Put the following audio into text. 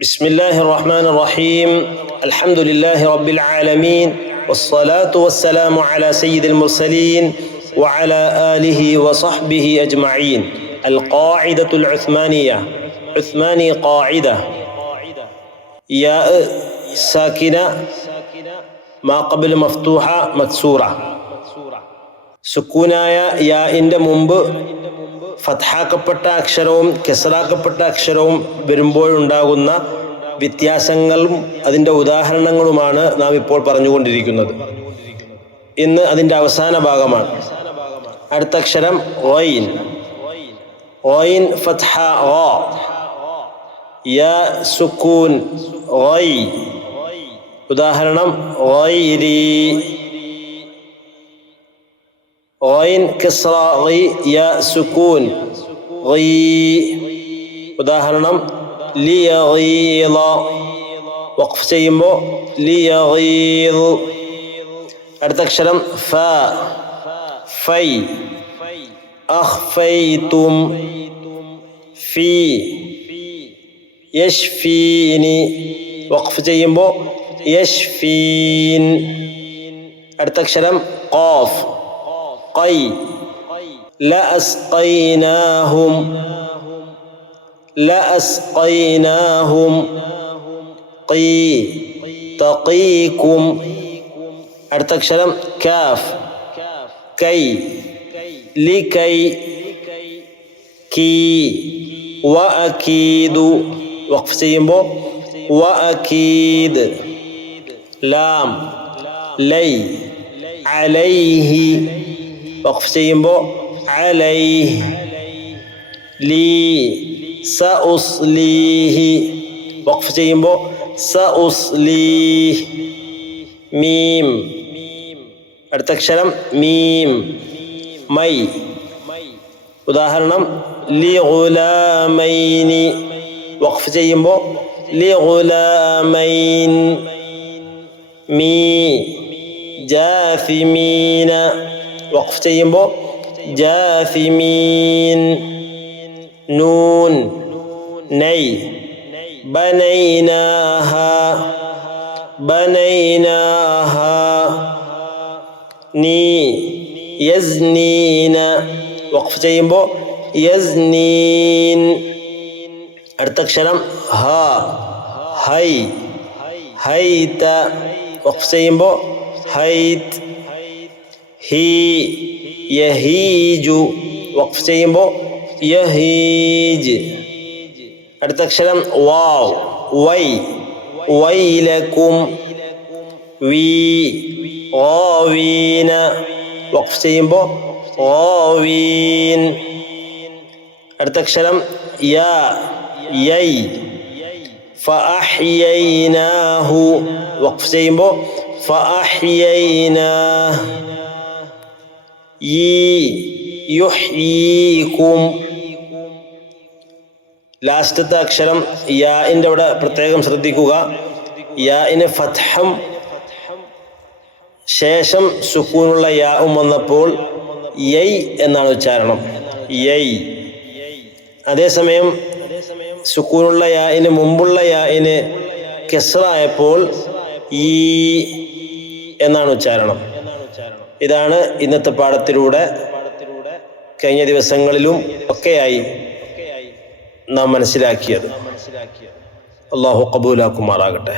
بسم الله الرحمن الرحيم. الحمد لله رب العالمين والصلاة والسلام على سيد المرسلين وعلى آله وصحبه أجمعين. القاعدة العثمانية. عثماني قاعدة. يا ساكنة. ما قبل مفتوحة مكسورة سكونا يا إند منب. ഫത്ഹാക്കപ്പെട്ട അക്ഷരവും കെസറാക്കപ്പെട്ട അക്ഷരവും വരുമ്പോഴുണ്ടാകുന്ന വ്യത്യാസങ്ങളും അതിന്റെ ഉദാഹരണങ്ങളുമാണ് നാം ഇപ്പോൾ പറഞ്ഞുകൊണ്ടിരിക്കുന്നത്. ഇന്ന് അതിന്റെ അവസാന ഭാഗമാണ്. അടുത്ത അക്ഷരം ഓയിൻ. ഓയിൻ ഫത്ഹ ഓ. യ സുക്കൂൻ ഓയ്. ഉദാഹരണം ഓയിരി. غين كسرى غي يا سكون غي ഉദാഹരണം ലിയഗീള വഖഫ് ചെയ്യുമ്പോൾ ലിയഗീൾ അടുത്ത അക്ഷരം ഫ ഫൈ അഖ്ഫൈതും ഫീ യഷ്ഫീനി വഖഫ് ചെയ്യുമ്പോൾ യഷ്ഫീൻ അടുത്ത അക്ഷരം ഖാഫ് قي لأسقيناهم. لأسقيناهم. قي. تقيكم. أرتك شلم. كاف. كي. لكي. كي. وأكيد. وقف سيمبو وأكيد. لام. لي. عليه. ലൈ അലൈഹി വഖഫ് ചെയ്യുമ്പോൾ അലൈഹ് ലീ സ ഉസ്ലീഹി വഖഫ് ചെയ്യുമ്പോൾ സ ഉസ്ലീഹ് മീം അടുത്ത അക്ഷരം മീം മൈ ഉദാഹരണം ലി ഗുലാമൈനി വഖഫ് ചെയ്യുമ്പോൾ ലി ഗുലാമൈൻ മീ ജാസിമീന വഖഫ് ചെയ്യുമ്പോൾ ജാസിമീൻ നൂൻ നൈ ബനൈനാഹ ബനൈനാഹ നീ യസ്നീന വഖഫ് ചെയ്യുമ്പോൾ യസ്നീൻ. അടുത്ത അക്ഷരം ഹ ഹൈ ഹൈത വഖഫ് ചെയ്യുമ്പോൾ ഹൈത്ത് ഹീ യഹീജു വഖഫ് ചെയ്യുമ്പോൾ യഹീജ് അടുത്ത അക്ഷരം വാവ് വൈ വൈലക്കും വി ഓവീന വഖഫ് ചെയ്യുമ്പോൾ ഓവീൻ അടുത്ത അക്ഷരം യ യൈ ഫഅഹ്യൈനാഹു വഖഫ് ചെയ്യുമ്പോൾ യുഹീകും ലാസ്റ്റത്തെ അക്ഷരം യാഇന്റെ അവിടെ പ്രത്യേകം ശ്രദ്ധിക്കുക. യാഇന് ഫത്ഹം ശേഷം സുക്കൂനുള്ള യാവും വന്നപ്പോൾ യൈ എന്നാണ് ഉച്ചാരണം. യൈ. അതേസമയം സുക്കൂനുള്ള യാഇന് മുമ്പുള്ള യാഇന് കെസറായപ്പോൾ ഈ എന്നാണ് ഉച്ചാരണം. ഇതാണ് ഇന്നത്തെ പാഠത്തിലൂടെ കഴിഞ്ഞ ദിവസങ്ങളിലും ഒക്കെയായി നാം മനസ്സിലാക്കിയത്. അള്ളാഹു കബൂലാക്കുമാറാകട്ടെ